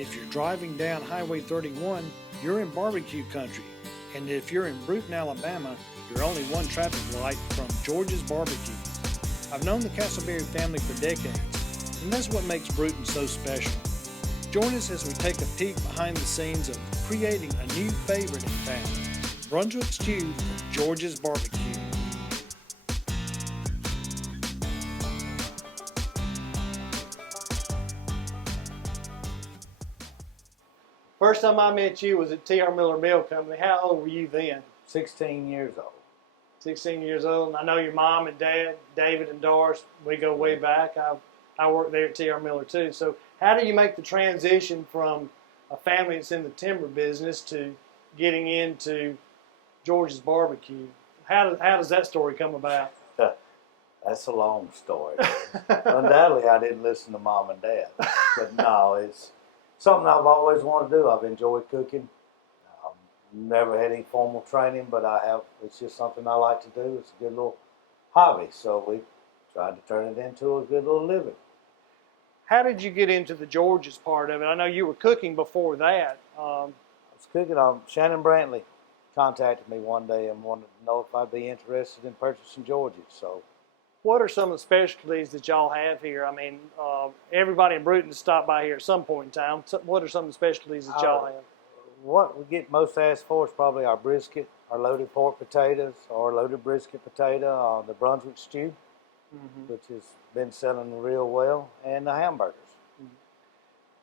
If you're driving down Highway 31, you're in barbecue country. And if you're in Brewton, Alabama, you're only one traffic light from George's BBQ. I've known the Castleberry family for decades, and that's what makes Brewton so special. Join us as we take a peek behind the scenes of creating a new favorite in town, Brunswick Stew from George's BBQ. First time I met you was at T.R. Miller Mill Company. How old were you then? 16 years old. 16 years old. And I know your mom and dad, David and Doris, we go way back. I worked there at T.R. Miller too. So how do you make the transition from a family that's in the timber business to getting into George's BBQ? How does that story come about? That's a long story. Undoubtedly, I didn't listen to mom and dad. But no, it's something I've always wanted to do. I've enjoyed cooking. Never had any formal training, but it's just something I like to do. It's a good little hobby. So we tried to turn it into a good little living. How did you get into the George's part of it? I know you were cooking before that. I was cooking. Shannon Brantley contacted me one day and wanted to know if I'd be interested in purchasing George's. So, what are some of the specialties that y'all have here? I mean, everybody in Brewton stopped by here at some point in time. So what are some of the specialties that y'all have? What we get most asked for is probably our brisket, our loaded pork potatoes, or loaded brisket potato, the Brunswick stew, which has been selling real well, and the hamburgers.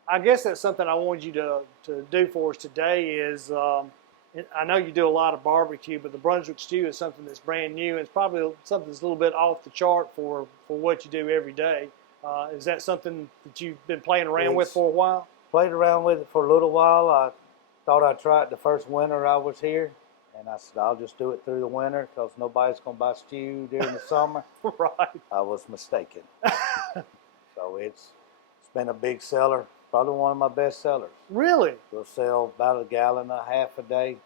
I guess that's something I wanted you to do for us today is, I know you do a lot of barbecue, but the Brunswick stew is something that's brand new. It's probably something that's a little bit off the chart for what you do every day. Is that something that you've been playing around with for a while? Played around with it for a little while. I thought I'd try it the first winter I was here, and I said I'll just do it through the winter because nobody's going to buy stew during the summer. Right. I was mistaken. So it's been a big seller, probably one of my best sellers. Really? We'll sell about 1.5 gallons a day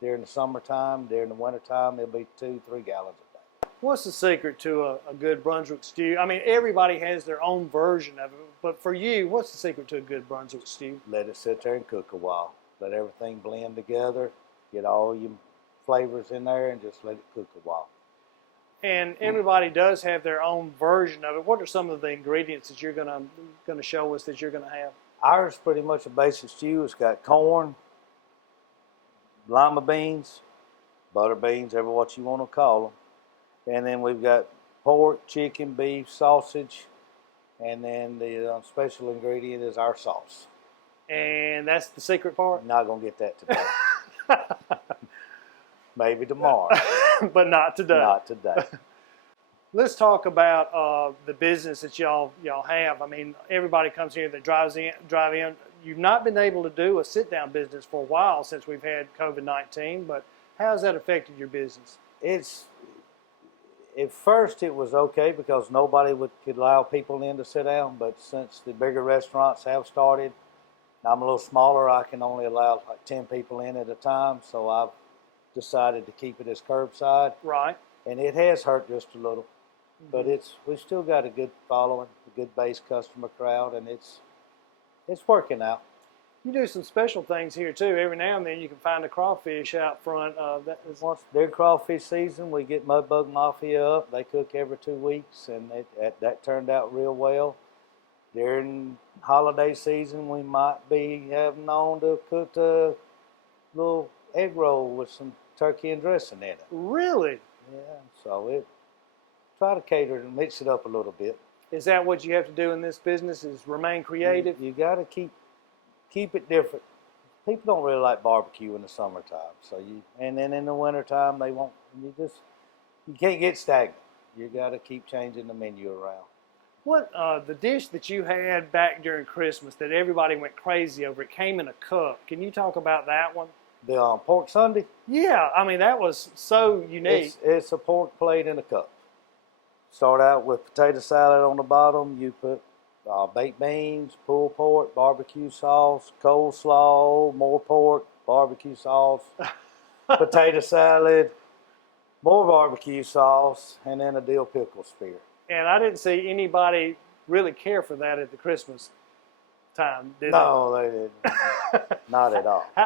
during the summertime. During the wintertime, it'll be 2-3 gallons a day. What's the secret to a good Brunswick stew? I mean, everybody has their own version of it, but for you, what's the secret to a good Brunswick stew? Let it sit there and cook a while. Let everything blend together. Get all your flavors in there and just let it cook a while. And everybody does have their own version of it. What are some of the ingredients that you're gonna show us that you're gonna have? Ours is pretty much a basic stew. It's got corn, lima beans, butter beans, ever what you want to call them. And then we've got pork, chicken, beef, sausage, and then the special ingredient is our sauce. And that's the secret part? Not going to get that today. Maybe tomorrow. But not today. Not today. Let's talk about the business that y'all have. I mean, everybody comes here that drive in. You've not been able to do a sit-down business for a while since we've had COVID-19, but how has that affected your business? At first it was okay because nobody could allow people in to sit down, but since the bigger restaurants have started, I'm a little smaller, I can only allow like 10 people in at a time, so I've decided to keep it as curbside. Right. And it has hurt just a little, but we've still got a good following, a good base customer crowd, and it's working out. You do some special things here too. Every now and then you can find a crawfish out front. Once during crawfish season, we get mudbug mafia up. They cook every 2 weeks, and that turned out real well. During holiday season, we might be having on to cook a little egg roll with some turkey and dressing in it. Really? Yeah, so try to cater and mix it up a little bit. Is that what you have to do in this business, is remain creative? You got to keep it different. People don't really like barbecue in the summertime, and then in the wintertime they won't. You can't get stagnant. You got to keep changing the menu around. What the dish that you had back during Christmas that everybody went crazy over? It came in a cup. Can you talk about that one? The pork Sunday? Yeah, I mean that was so unique. It's a pork plate in a cup. Start out with potato salad on the bottom. You put baked beans, pulled pork, barbecue sauce, coleslaw, more pork, barbecue sauce, potato salad, more barbecue sauce, and then a dill pickle spear. And I didn't see anybody really care for that at the Christmas time, did No, they didn't. Not at all. they?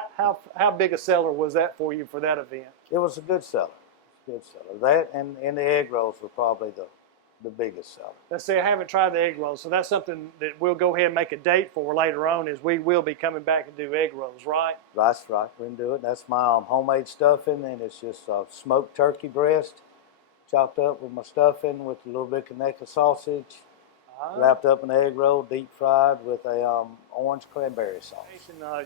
How big a seller was that for you for that event? It was a good seller. Good seller. That and the egg rolls were probably the biggest seller. Let's see, I haven't tried the egg rolls, so that's something that we'll go ahead and make a date for later on. Is we will be coming back and do egg rolls, right? That's right. We can do it. That's my homemade stuffing, and it's just smoked turkey breast, chopped up with my stuffing with a little bit of neck of sausage, wrapped up in an egg roll, deep fried with a orange cranberry sauce.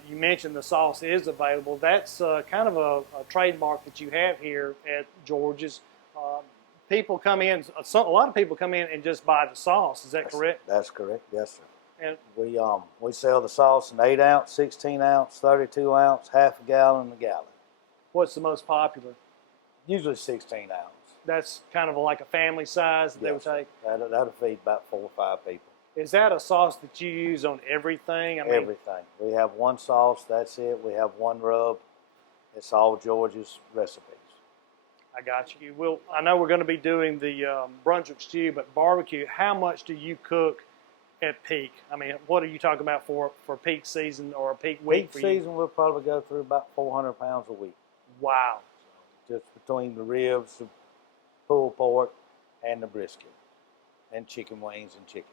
You mentioned the sauce is available. That's kind of a trademark that you have here at George's. People come in. A lot of people come in and just buy the sauce. Is that correct? That's correct. Yes, sir. And we sell the sauce in 8 ounce, 16 ounce, 32 ounce, half a gallon, and a gallon. what's the most popular? Usually 16 ounce. That's kind of like a family size that they would take. That'll feed about 4 or 5 people. Is that a sauce that you use on everything? I mean, Everything. We have one sauce. That's it. We have one rub. It's all George's recipes. I got you. I know we're going to be doing the Brunswick stew, but barbecue. How much do you cook at peak? I mean, what are you talking about for peak season or a peak week? Peak season, we'll probably go through about 400 pounds a week. Wow. Just between the ribs, the pulled pork, and the brisket, and chicken wings and chicken.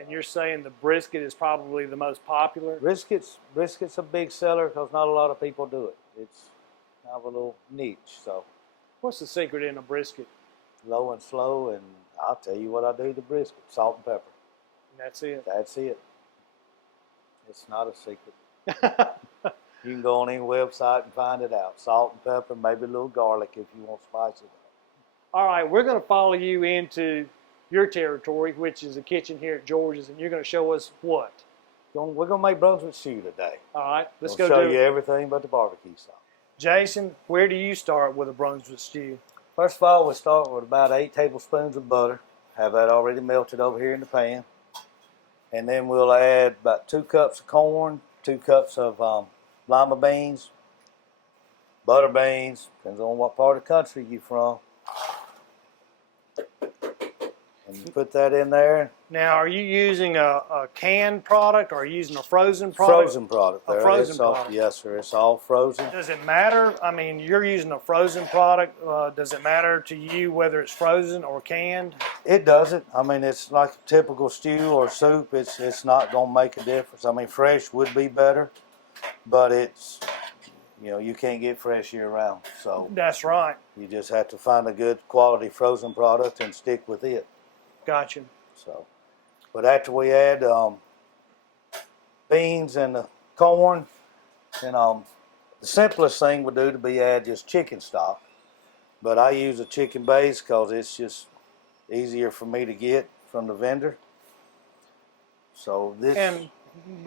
And you're saying the brisket is probably the most popular? Brisket's a big seller because not a lot of people do it. It's kind of a little niche. So What's the secret in a brisket? low and slow, and I'll tell you what I do to brisket: salt and pepper. And that's it. That's it. It's not a secret. You can go on any website and find it out. Salt and pepper, maybe a little garlic if you want spice it up. All right, we're going to follow you into your territory, which is the kitchen here at George's, and you're going to show us what? We're going to make Brunswick stew today. All right, let's We'll go show do you it. everything but the barbecue sauce. Jason, where do you start with a Brunswick stew? First of all, we start with about 8 tablespoons of butter. Have that already melted over here in the pan. And then we'll add about 2 cups of corn, 2 cups of lima beans, butter beans, depends on what part of the country you're from. And you put that in there. Now, are you using a canned product or are you using a frozen product? Frozen product. A there. frozen It's all- product. Yes, sir. It's all frozen. Does it matter? I mean, you're using a frozen product. Does it matter to you whether it's frozen or canned? It doesn't. I mean, it's like a typical stew or soup. It's not going to make a difference. I mean, fresh would be better, but it's, you can't get fresh year round. So That's right. you just have to find a good quality frozen product and stick with it. Gotcha. So, but after we add beans and the corn, and the simplest thing would do to be add just chicken stock. But I use a chicken base because it's just easier for me to get from the vendor. So this And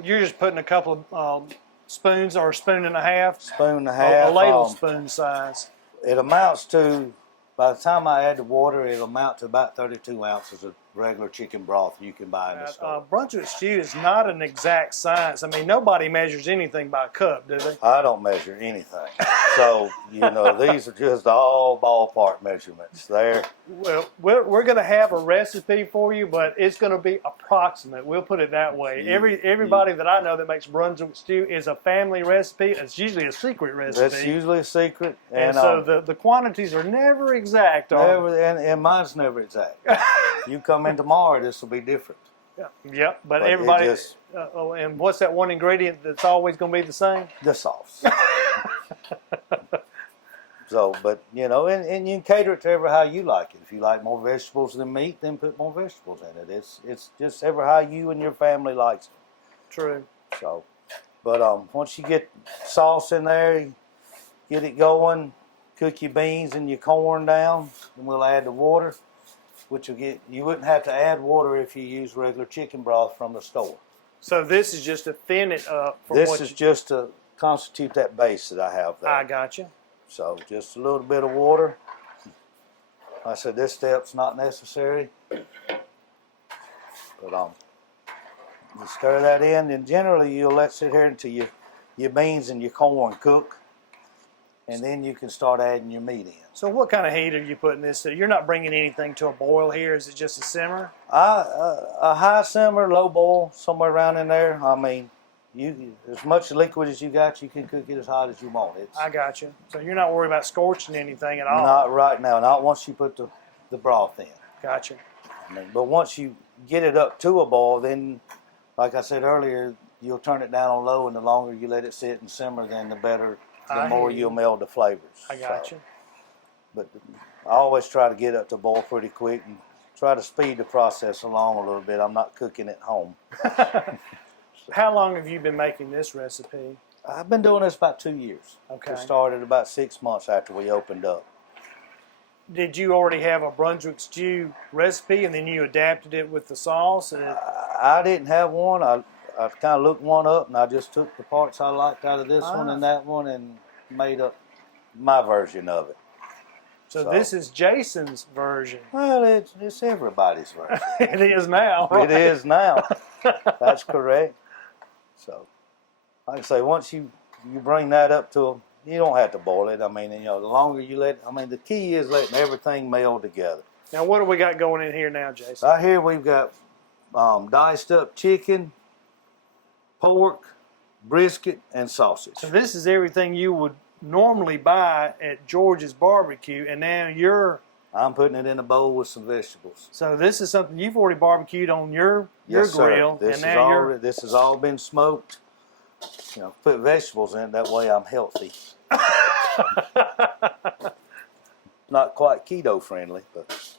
you're just putting a couple of spoons or a spoon and a half, spoon and a half. a ladle spoon size. It amounts to, by the time I add the water, it'll amount to about 32 ounces of regular chicken broth you can buy in the store. Brunswick stew is not an exact science. I mean, nobody measures anything by a cup, do they? I don't measure anything. So, these are just all ballpark measurements there. Well, we're going to have a recipe for you, but it's going to be approximate. We'll put it that way. Everybody that I know that makes Brunswick stew is a family recipe. It's usually a secret recipe. That's usually a secret. And so the quantities are never exact. And mine's never exact. You come in tomorrow, this will be different. Yep, but But everybody. it just- And what's that one ingredient that's always going to be the same? The sauce. So, but, and you can cater it to ever how you like it. If you like more vegetables than meat, then put more vegetables in it. It's just ever how you and your family likes it. True. So, but once you get sauce in there, you get it going, cook your beans and your corn down, and we'll add the water, which you wouldn't have to add water if you use regular chicken broth from the store. So this is just to thin it up. This is just to constitute that base that I have there. I got you. So just a little bit of water. Like I said, this step's not necessary. But you stir that in, and generally you'll let it sit here until your beans and your corn cook. and then you can start adding your meat in. So what kind of heat are you putting this to? You're not bringing anything to a boil here. Is it just a simmer? A high simmer, low boil, somewhere around in there. I mean, you as much liquid as you got, you can cook it as hot as you want. I got you. So you're not worried about scorching anything at all? Not right now. Not once you put the broth in. Gotcha. I mean, but once you get it up to a boil, then, like I said earlier, you'll turn it down on low, and the longer you let it sit and simmer, then the better, the more you'll meld the flavors. I got you. But I always try to get up to boil pretty quick and try to speed the process along a little bit. I'm not cooking at home. How long have you been making this recipe? I've been doing this about 2 years. Okay. We started about 6 months after we opened up. Did you already have a Brunswick stew recipe and then you adapted it with the sauce? I didn't have one. I kind of looked one up, and I just took the parts I liked out of this one and that one and made up my version of it. So this is Jason's version. Well, it's everybody's version. It is now. Right? It is now. That's correct. So, like I say, once you bring that up to you don't have to boil it. I mean, the longer you let it, I mean, the key is letting everything meld together. Now, what do we got going in here now, Jason? Right here we've got diced up chicken, pork, brisket, and sausage. So this is everything you would normally buy at George's Barbecue, and now I'm putting it in a bowl with some vegetables. So this is something you've already barbecued on your Yes, grill, sir. and now This has all been smoked. Put vegetables in it, that way I'm healthy. Not quite keto friendly, but.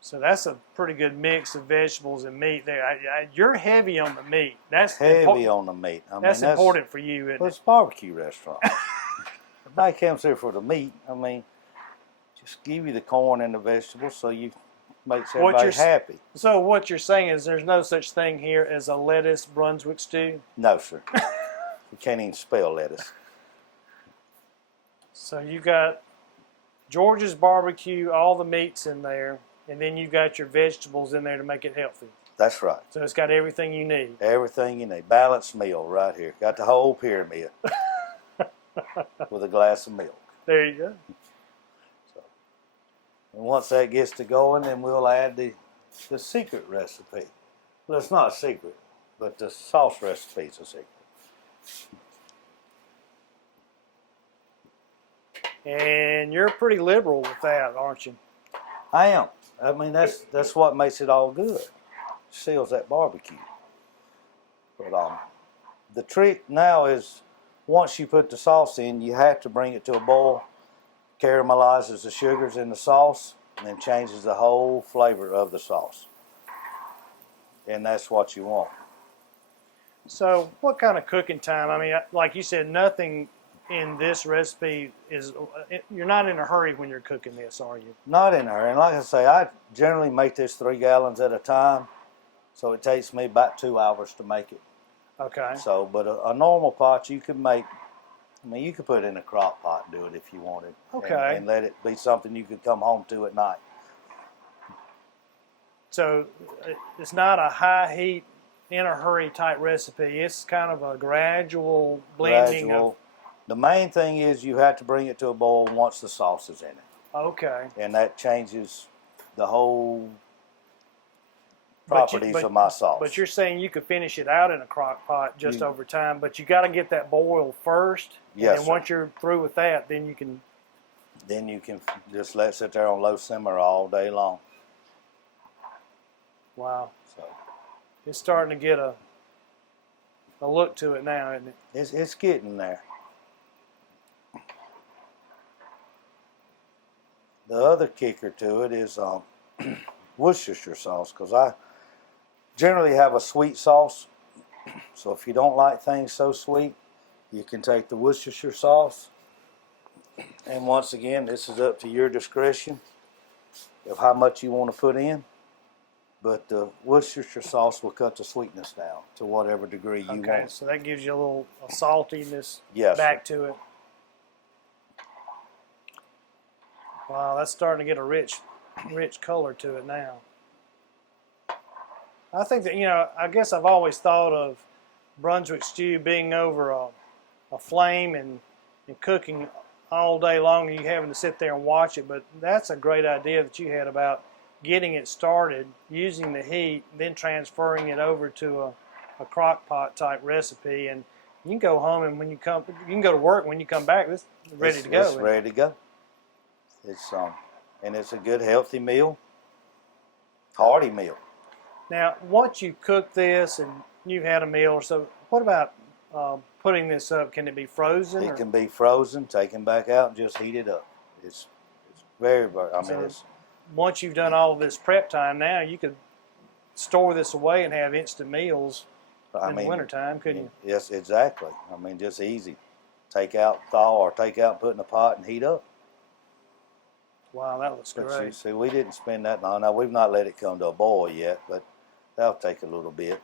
So that's a pretty good mix of vegetables and meat there. You're heavy on the meat. That's heavy on the meat. That's important for you, isn't it? It's a barbecue restaurant. Everybody comes here for the meat. I mean, just give you the corn and the vegetables so you makes everybody happy. So what you're saying is there's no such thing here as a lettuce Brunswick stew? No, sir. You can't even spell lettuce. So you got George's Barbecue, all the meats in there, and then you've got your vegetables in there to make it healthy. That's right. So it's got everything you need. Everything you need. Balanced meal right here. Got the whole pyramid with a glass of milk. There you go. So, and once that gets to going, then we'll add the secret recipe. Well, it's not a secret, but the sauce recipe is a secret. And you're pretty liberal with that, aren't you? I am. I mean, that's what makes it all good. Seals that barbecue. But the trick now is once you put the sauce in, you have to bring it to a boil. Caramelizes the sugars in the sauce and then changes the whole flavor of the sauce. And that's what you want. So what kind of cooking time? I mean, like you said, nothing in this recipe is, you're not in a hurry when you're cooking this, are you? Not in a hurry. And like I say, I generally make this 3 gallons at a time. So it takes me about 2 hours to make it. Okay. So, but a normal pot you could make, I mean, you could put it in a crock pot and do it if you wanted. Okay. And let it be something you could come home to at night. So it's not a high heat, in a hurry type recipe. It's kind of a gradual blending of. The main thing is you have to bring it to a boil once the sauce is in it. Okay. And that changes the whole properties of my sauce. But you're saying you could finish it out in a crock pot just over time, but you got to get that boil first. Yes, and once you're through with that, then you can. Then you can just let it sit there on low simmer all day long. Wow. So it's starting to get a look to it now, isn't it? it's getting there. The other kicker to it is Worcestershire sauce, because I generally have a sweet sauce. So if you don't like things so sweet, you can take the Worcestershire sauce. And once again, this is up to your discretion of how much you want to put in. But the Worcestershire sauce will cut the sweetness down to whatever degree you want. Okay, so that gives you a little saltiness back to it. Wow, that's starting to get a rich color to it now. I think that, I guess I've always thought of Brunswick stew being over a flame and cooking all day long and you having to sit there and watch it, but that's a great idea that you had about getting it started, using the heat, then transferring it over to a crock pot type recipe, and you can go home and when you can go to work, when you come back, it's ready to go. It's ready to go. It's and it's a good healthy meal, hearty meal. Now, once you cook this and you've had a meal or so, what about putting this up? Can it be frozen? It can be frozen, taken back out, and just heat it up. It's very, it's once you've done all of this prep time, now you could store this away and have instant meals in the wintertime, couldn't you? Yes, exactly. Just easy. Take out, thaw, or take out, put in a pot, and heat up. Wow, that looks great. See, we didn't spend that long. Now, we've not let it come to a boil yet, but that'll take a little bit.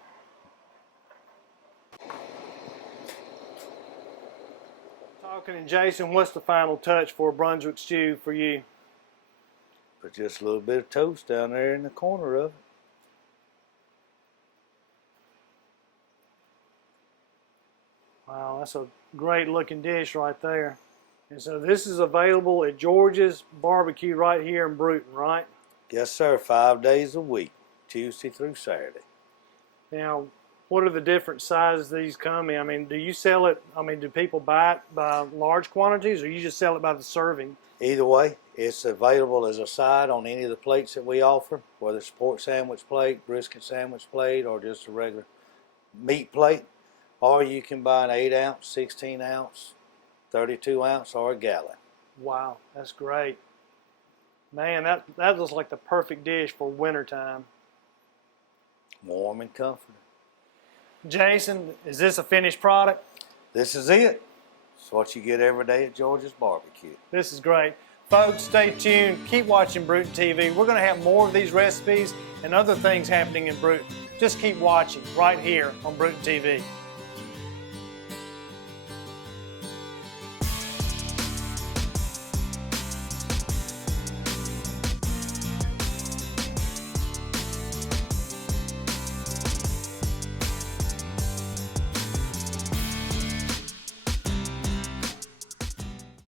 Talking and Jason, what's the final touch for Brunswick stew for you? Put just a little bit of toast down there in the corner of it. Wow, that's a great looking dish right there. And so this is available at George's BBQ right here in Bruton, right? Yes, sir. 5 days a week, Tuesday through Saturday. Now, what are the different sizes these come in? Do you sell it, do people buy it by large quantities or you just sell it by the serving? Either way, it's available as a side on any of the plates that we offer, whether it's a pork sandwich plate, brisket sandwich plate, or just a regular meat plate. Or you can buy an 8 ounce, 16 ounce, 32 ounce, or a gallon. Wow, that's great. Man, that looks like the perfect dish for wintertime. Warm and comforting. Jason, is this a finished product? This is it. It's what you get every day at George's BBQ. This is great. Folks, stay tuned. Keep watching Bruton TV. We're going to have more of these recipes and other things happening in Bruton. Just keep watching right here on Bruton TV.